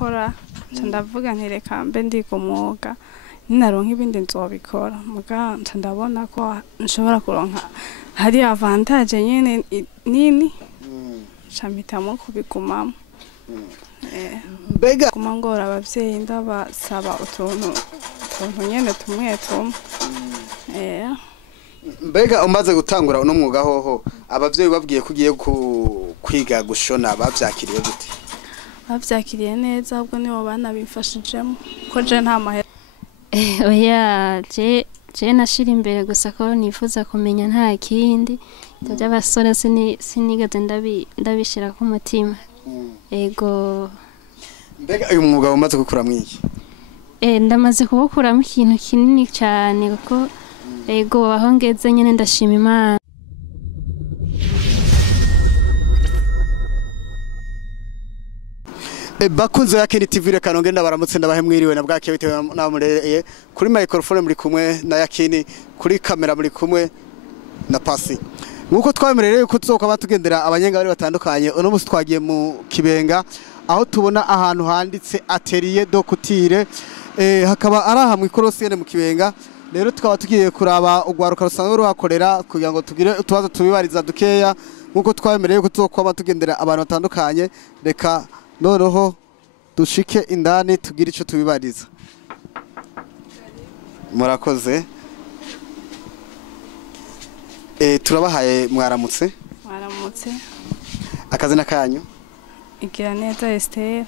akora ndavuga nti reka mbe ndiga umwuga ninaronka ibindi nzobikora muga ndabona ko nshobora kuronka hari avantage nyene nini chamitamo kubigumamo mbega kumangora abavyeyi ndabasaba utuntu nyene tumwe mbega umaze gutangura uno mwuga hoho abavyeyi babwiye kugiye kwiga gushona bavyakiriye gute bavyakiriye neza ahubwo nibo bana bimfashijemo ko je nta mahera oya je nashira imbere gusa ko nifuza kumenya nta kindi by'abasore sinigeze ndabishira ku mutima ego mbega uyu mwuga umaze gukura mwiki ndamaze kubukuramo ikintu kinini cyane kuko ego aho ngeze nyene ndashima Imana bakunze yakini TV reka nongenda baramutse ndabahe mwiriwe na bwake bitewe namureye kuri microphone muri kumwe na yakini kuri kamera muri kumwe na pasi nkuko twamerereye ko tuzoka batugendera abanyenga bari batandukanye uno musi twagiye mu Kibenga aho tubona ahantu handitse atelier de couture hakaba ari aha mu ikorosiyene mu Kibenga rero tukaba tugiye kuraba ugwaruka rusanzwe ruhakorera kugira ngo tugire utubazo tubibariza dukeya nkuko twamerereye ko tuzoka batugendera abantu batandukanye reka noneho dushike indani tugira ico tubibariza murakoze turabahaye mwaramutse akazina kanyu igira neza Estella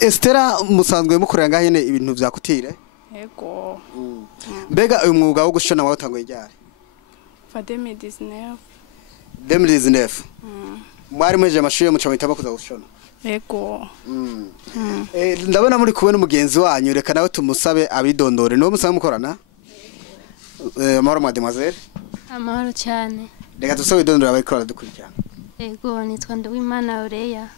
Estella musanzwe mukorera ngaho nyene ibintu vya kutire yego mbega uyu mwuga wo gushona watanguye ryari fa 2019 mwari mweje amashuri mu camita bakuza gushona yego ndabona muri kubona umugenzi wanyu reka nawe tumusabe abidondore no musabe mukorana amahoro mademoiselle amahoro cyane reka tusabe idondora abayikora dukurikirana ego nitwa Ndwimana Oreya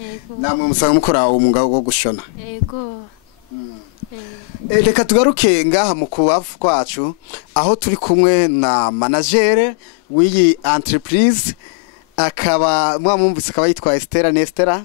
ego namwe musabe mukora umwuga wo gushona ego reka tugaruke ngaha mu kubafu kwacu aho turi kumwe na manager w'iyi entreprise akaba mwamumvise akaba yitwa Estella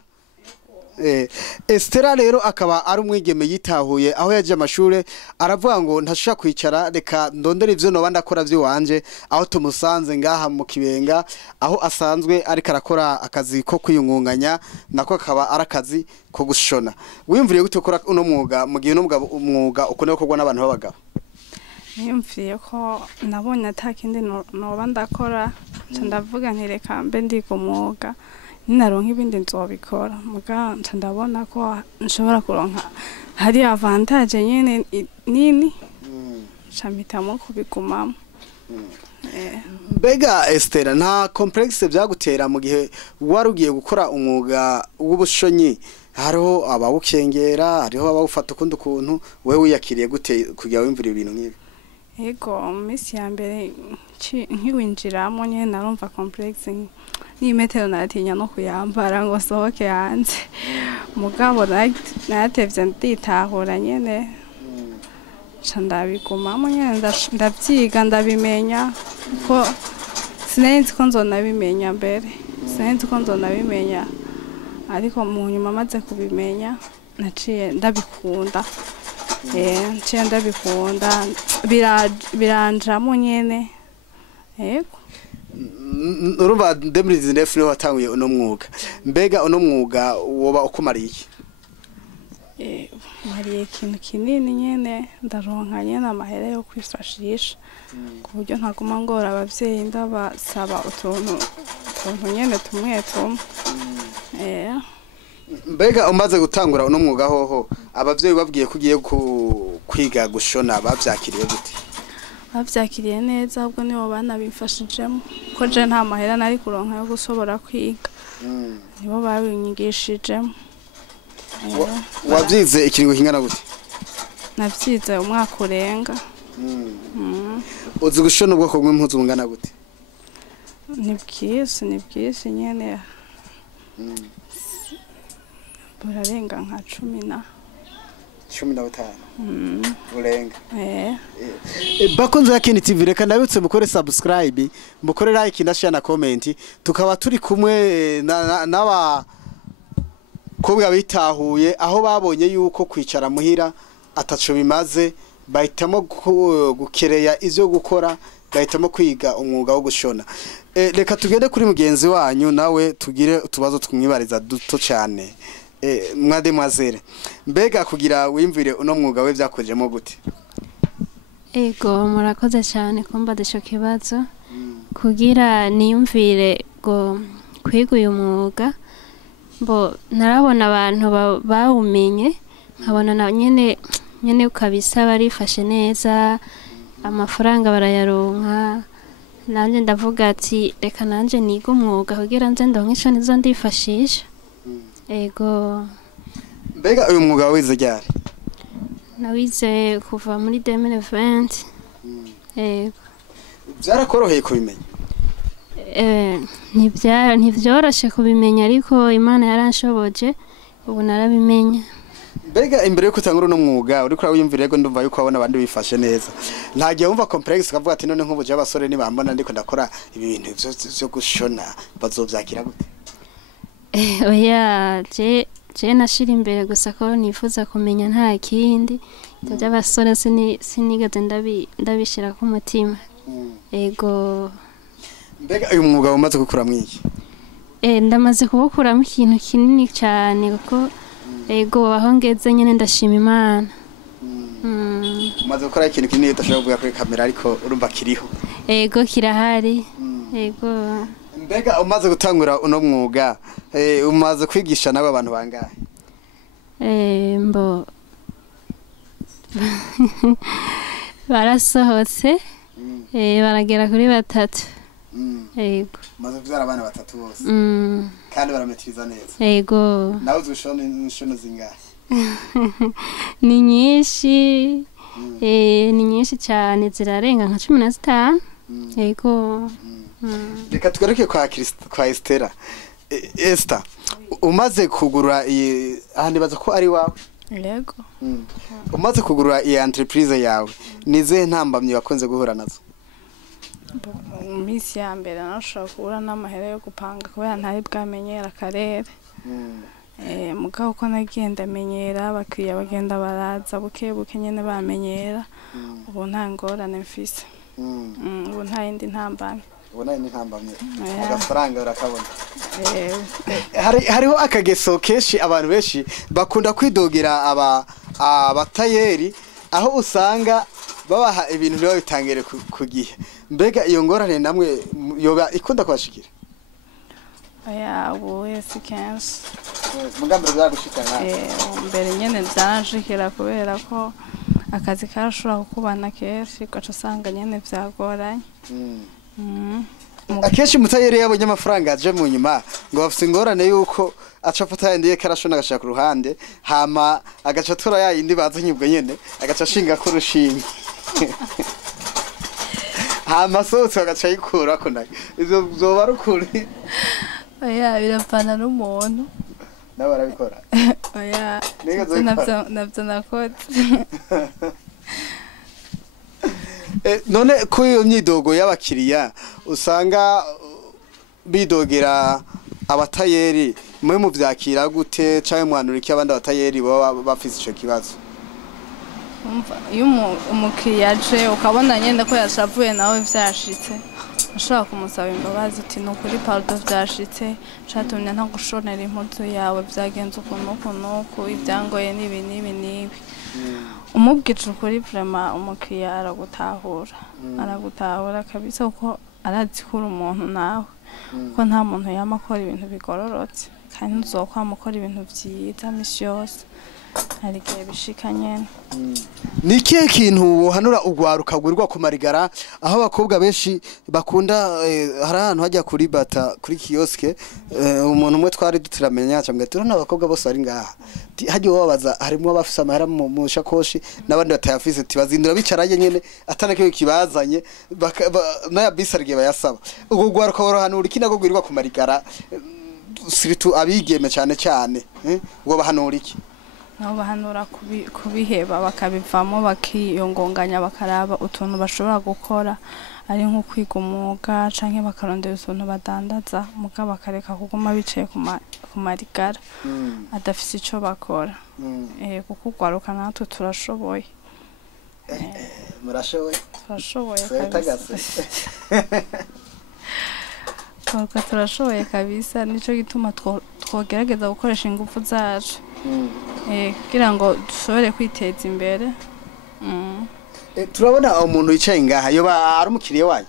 Estella rero akaba ari umwigeme yitahuye aho yaje amashure aravuga ngo ntashaka kwicara reka ndondere ivyo no bandakora vyo wanje aho tumusanze ngaha mu Kibenga aho asanzwe ari karakora akazi ko kwiyungunganya nako akaba arakazi ko gushona wimvuriye gute ukora uno mwuga mu gihe no umwuga ukone gukorwa n'abantu b'abagabo niyumviye ko nabonye atakindi no bandakora ndavuga nti reka mbe ndiga umwuga ninaronka ibindi nzobikora muga ndabona ko nshobora kuronka hari avantage nyene nini chamitamo kubigumamo mbega Estella nta complexe byagutera mu gihe warugiye gukora umwuga w'ubushonyi hariho abawukengera hariho abawufata ukundi kuntu wewe wiyakiriye gute kugira wimvira ibintu nk'ibi yego misi ya mbere nkiwinjiramo nyene narumva complexe n'imetero natinya no kuyambara ngo sohoke hanze mugabo natevye nditahura nyene ndabigumamo nyene ndavyiga ndabimenya ko sinenzi ko nzonabimenya mbere ariko mu nyuma maze kubimenya naciye ndabikunda ndabikunda biranjamo nyene yego urumva 2019 niho watanguye uno mwuga mbega uno mwuga woba ukumariye mariye ikintu kinini nyene ndaronka nyene amahera yo kwifashisha ku buryo ntaguma ngora abavyeyi ndabasaba utuntu nyene tumwe mbega umaze gutangura uno mwuga hoho abavyeyi babwiye kugiye kwiga gushona bavyakiriye gute bavyakiriye neza ahubwo nibo bana bimfashijemo ko je nta mahera nari kuronka yo gusobora kwiga nibo babinyigishijemo wavyize ikiringo kingana gute navyize umwaka urenga uzi gushona ubwoko bw'impuzu bungana gute ni bwisi nyene burarenga nka 15 urenga bakunze yakini TV reka ndabutse mukore subscribe mukore like na share na comment tukaba turi kumwe n'aba abakobwa bitahuye aho babonye yuko kwicara muhira ataco bimaze bahitamo gukereya ivyo gukora bahitamo kwiga umwuga wo gushona. Reka tugende kuri mugenzi wanyu nawe tugire utubazo twimwibariza duto cyane. Mademoiselle, mbega kugira wimvire uno mwuga we vyakujemo gute? Ego murakoze cyane kumba desho kibazo kugira niyumvire go kwiga uyu mwuga bo narabona abantu bawumenye nkabona na nyene ukabisa barifashe neza amafaranga barayaronka nanje ndavuga ati reka nanje niga umwuga kugira nze ndonke ico nizo ndifashisha. Ego mbega uyu mwuga wize ryari? Nawize kuva muri 2020. Ego byarakoroheye kubimenya? Ntivyoroshe kubimenya ariko Imana yaranshoboje ubu narabimenya. Mbega imbere yo kutangura uno mwuga uri kuri wiyumvire ko ndumva yuko abona abandi bifashe neza ntagiye wumva complex ukavuga ati none nk'ubuje abasore nibambona ndiko ndakora ibi bintu byo gushona bazovyakira gute? Oya je nashira imbere gusa ko nifuza kumenya nta kindi by'abasore sinigeze ndabishira ku mutima. Ego mbega uyu mwuga umaze gukura mwiki? Ndamaze kubukuramo ikintu kinini cyane kuko ego aho ngeze nyene ndashima Imana. Umaze gukora ikintu kinini utashobora kuvuga kuri kamera ariko urumva kiriho? Ego kirahari. Ego mbega umaze gutangura uno mwuga umaze kwigisha nawe abantu bangahe? Mbo barasohotse baragera kuri 3. Ego maze kuvyara abana 3 bose kandi barametiriza neza? Ego nawe uzushona inshono zingahe? Ni nyinshi ni nyinshi cyane zirarenga nka 15. Ego reka tugaruke kwa Estella. Esther umaze kugura ahandi baza ko ari wawe? Yego. Umaze kugura iyi entreprise yawe nize ntambamye wakonze guhura nazo? Misi ya mbere nashaka kubura n'amahera yo gupanga kubera ntari bwamenyera akarere. Mugabo uko nagenda menyera abakiriya bagenda baraza buke nyene bamenyera ubu nta ngorane mfise. Ubu nta yindi ntambamye. Ubona ni ntambamye agafaranga urakabona? Hariho akageso kenshi abantu benshi bakunda kwidogera abatayeri aho usanga babaha ibintu byo bitangere ku gihe. Mbega iyo ngorane namwe yoba ikunda kwashikira? Oya ubu wese kenshi mugambo byagushikana? Mbere nyene byanashikira kubera ko akazi karashobora kukubana kenshi gaca usanga nyene byagoranye. Akenshi mutayeri yabonye amafaranga aje mu nyuma ngo bafite ingorane yuko aca afata yandi karashona agashaka ku ruhande hama agaca tora yayindi bazanye ubwo nyene agaca ashinga ku rushinge hama sohotse agaca yikura ko nayo izo zoba rukuri? Oya birapana n'umuntu nawe barabikora? Oya navyo nakoze. None ko iyo myidogo y'abakiriya usanga bidogera abatayeri mwe muvyakira gute canke mwanura iki abandi abatayeri baba bafise ico kibazo? Iyo umukiriya aje ukabona nyene ko yashavuye nawe vyashitse ushaka kumusaba imbabazi uti nukuri pardon vyashitse catumye nta gushonera impuzu yawe vyagenze ukuntu ibyangoye nibi umubwije ukuri vraiment umukiriya aragutahura kabisa uko arazi ko umuntu nawe ko nta muntu yamakora ibintu bigororotse kandi uzokwamukora ibintu vyiza misi yose hari gihe bishika nyene. Ni ikihe kintu wohanura ugwaruka gurirwa ku marigara aho abakobwa benshi bakunda hari ahantu hajya kuri bata kuri kioske umuntu umwe twari dutiramenya cyangwa turona abakobwa bose bari ngaha hagiye wabaza harimo abafise amahera mu shakoshi n'abandi batayafise tibazindura bicaranye nyene atanake kibazanye naya bisargiye bayasaba ubwo gwaruka borohanura iki nago gurirwa ku marigara siritu abigeme cyane ubwo bahanura iki? nabo bahanura kubiheba bakabivamo bakiyongonganya bakaraba utuntu bashobora gukora ari nko kwiga umwuga canke bakarondera utuntu badandaza muga bakareka kuguma bicaye ku marigara adafise ico bakora kuko ugwaruka natwe turashoboye murashoboye turashoboye turashoboye kabisa nico gituma twogerageza gukoresha ingufu zacu kugira ngo dushobore kwiteza imbere. Turabona umuntu yicaye ngaha yoba ari umukiriya wayo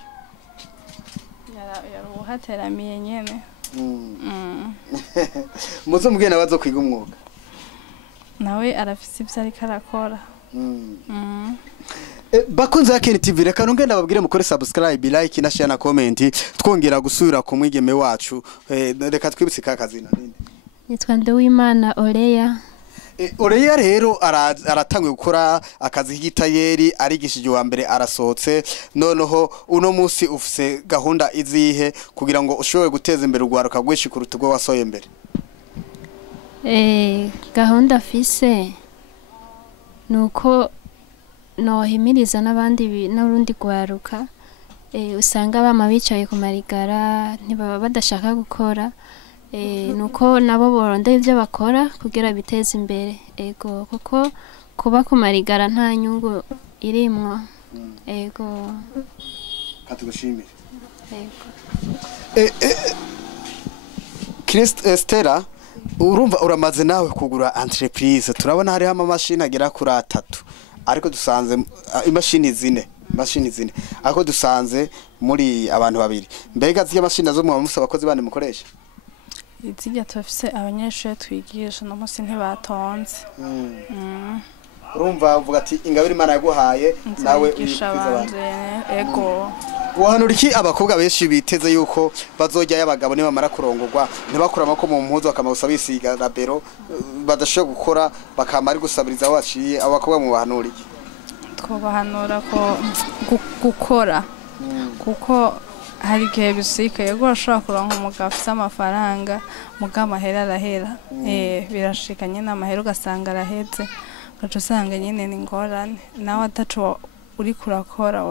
yaruhateramiye nyene muzo mugena bazo kwiga umwuga nawe arafise ivyo ariko arakora. Bakunze Kandi TV reka ngenda babwire mukore subscribe like na share na comment twongera gusubira ku mwigeme wacu reka twibutse kakazina ninde nitwa Nduwimana Oreya. Oreya rero aratanguye gukora akazi k'igitayeri arigishije wa mbere arasohotse noneho uno munsi ufise gahunda izihe kugira ngo ushobore guteza imbere ugwaruka gwishi ku rutugo wasoye mbere. Gahunda afise nuko nohimiriza n'abandi n'urundi gwaruka usanga bama bicaye ku marigara ntibaba badashaka gukora nuko nabo borondera ivyo bakora kugira biteze imbere ego kuko kuba ku marigara nta nyungu irimwo ego katugushimire ego Estella urumva uramaze nawe kugura entreprise turabona hari ama machine agera kuri 3 ariko dusanze imashini zine ariko dusanze muri abantu babiri mbega z'ya mashini zo mu musaba abakozi bane mukoresha izijya tufise abanyeshuri twigisha no munsi ntibatonze urumva uvuga ati ingabire Imana yaguhaye nawe ubanje ego wahanura iki abakobwa benshi biteze yuko bazojya y'abagabo nibamara kurongorwa ntibakura amako mu mpuzu bakamagusaba bisiga rabero badashobora gukora bakamara gusabiriza aho baciye abakobwa mu bahanura iki twobahanura ko gukora kuko hari gihe bisika yego ashobora kuronka umugabo afite amafaranga muga amahera arahera birashika nyine amahera ugasanga araheze ugaca usanga nyine ni ngorane nawe ataco uri kurakora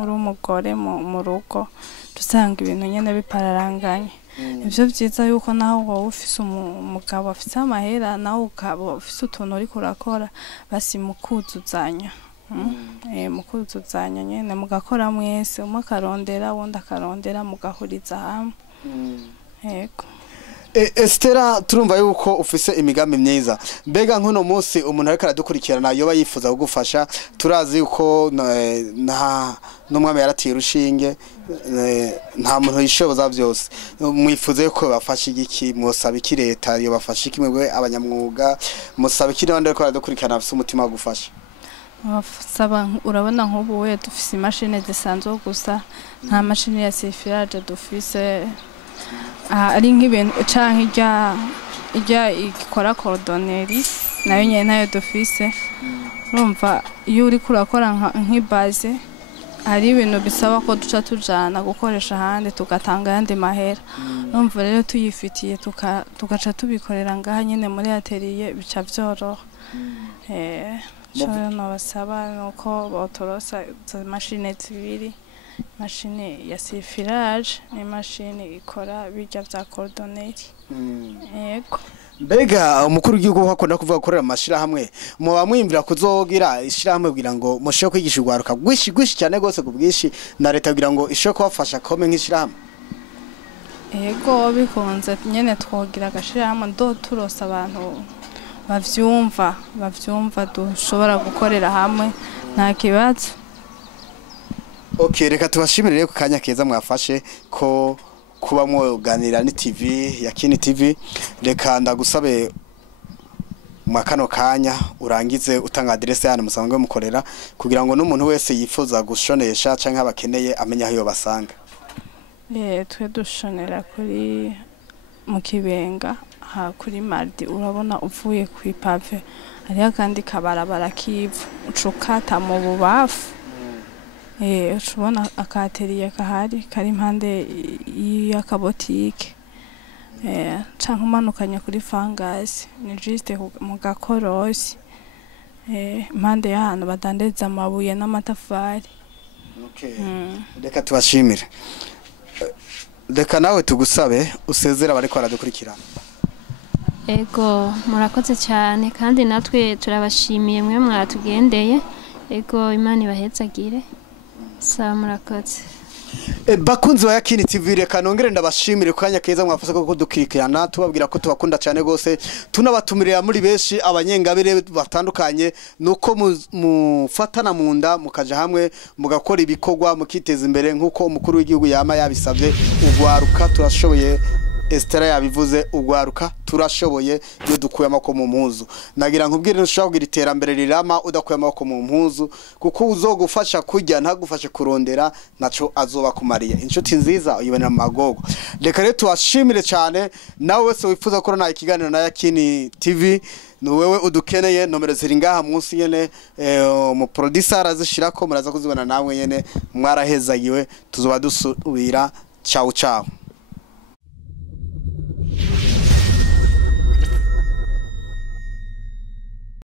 uri umugore mu rugo dusanga ibintu nyine bipararanganye ivyo vyiza yuko naho wowe ufise umugabo afite amahera nawe ukaba ufise utuntu uri kurakora basi mukuzuzanya mukuzuzanya nyene mugakora mwese umwe akarondera wundi akarondera mugahuriza hamwe yego. Estella turumva yuko ufise imigambi myiza mbega nkuno munsi umuntu ariko aradukurikirana yoba yifuza kugufasha turazi yuko nta numwami yaratira ushinge nta muntu yishoboza byose mwifuze ko bafasha igiki musaba iki leta yo bafasha iki mwebwe abanyamwuga musaba iki n'abandi ariko aradukurikirana afise umutima wo gufasha saba urabona nk'ubu we dufise imashini zisanzwe gusa nta mashini ya sifirage dufise ari nk'ibintu canke ijya ikora cordonnerie nayo nyene nayo dufise urumva iyo uri kurakora nk'ibaze hari ibintu bisaba ko duca tujana gukoresha ahandi tugatanga yandi mahera urumva rero tuyifitiye tugaca tubikorera ngaha nyene muri atelier bica vyoroha cyo nabasaba nuko botorosa mashine zibiri mashine ya sifirage ni mashine ikora bijya vya cordonnerie yego. Mbega umukuru w'igihugu hakunda kuvuga gukorera amashira hamwe muba mwimvira kuzogira ishira hamwe kugira ngo mushe kwigisha ugwaruka gwishi cyane gose kubwishi na leta kugira ngo ishe kubafasha kome nk'ishira hamwe yego bikunze nyene twogira agashira hamwe ndo turosa abantu bavyumva dushobora gukorera hamwe nta kibazo. Okay reka tubashimire rero ku kanya keza mwafashe ko kuba mwoganira ni TV ya Kandi TV reka ndagusabe mwakano kanya urangize utanga adresse yana musanzwe mukorera kugira ngo n'umuntu wese yifuza gushonesha canke abakeneye amenya aho basanga. Twe dushonera kuri mu Kibenga kuri Mardi urabona uvuye ku ipave ari kandi kabarabara kivu ucukata mu bubafu ushobona akateliye kahari kari impande y'akabotike canke umanukanye kuri fangasi ni juste mu gakorosi impande y'ahantu badandeza amabuye n'amatafari. Reka tubashimire, reka nawe tugusabe usezera bariko baradukurikirana. Ego murakoze cyane kandi natwe turabashimiye mwe mwatugendeye. Ego Imana ibahezagire. Sawa murakoze. Bakunzi wa Yakini TV reka nongere ndabashimire kanya keza mwafase ko kudukirikirana tubabwira ko tubakunda cyane gose tunabatumirira muri beshi abanyengabire batandukanye nuko mufatana mu nda mukaja hamwe mugakora ibikorwa mukiteza imbere nkuko umukuru w'igihugu yama yabisavye ugwaruka turashoboye. Estella yabivuze ugwaruka turashoboye iyo dukuye amako mu mpuzu. Nagira nkubwire ntushaka kugira iterambere rirama udakuye amako mu mpuzu kuko uzogufasha kujya ntagufashe kurondera naco azoba kumariye. Inshuti nziza uyibonera mu magogo. Reka rero tuwashimire cyane nawe wese wifuza ko na ikiganiro na Yakini TV ni wewe udukeneye nomero ziri ngaha munsi yene mu producer arazishirako muraza kuzibona nawe yene mwarahezagiwe tuzoba dusubira. Ciao ciao.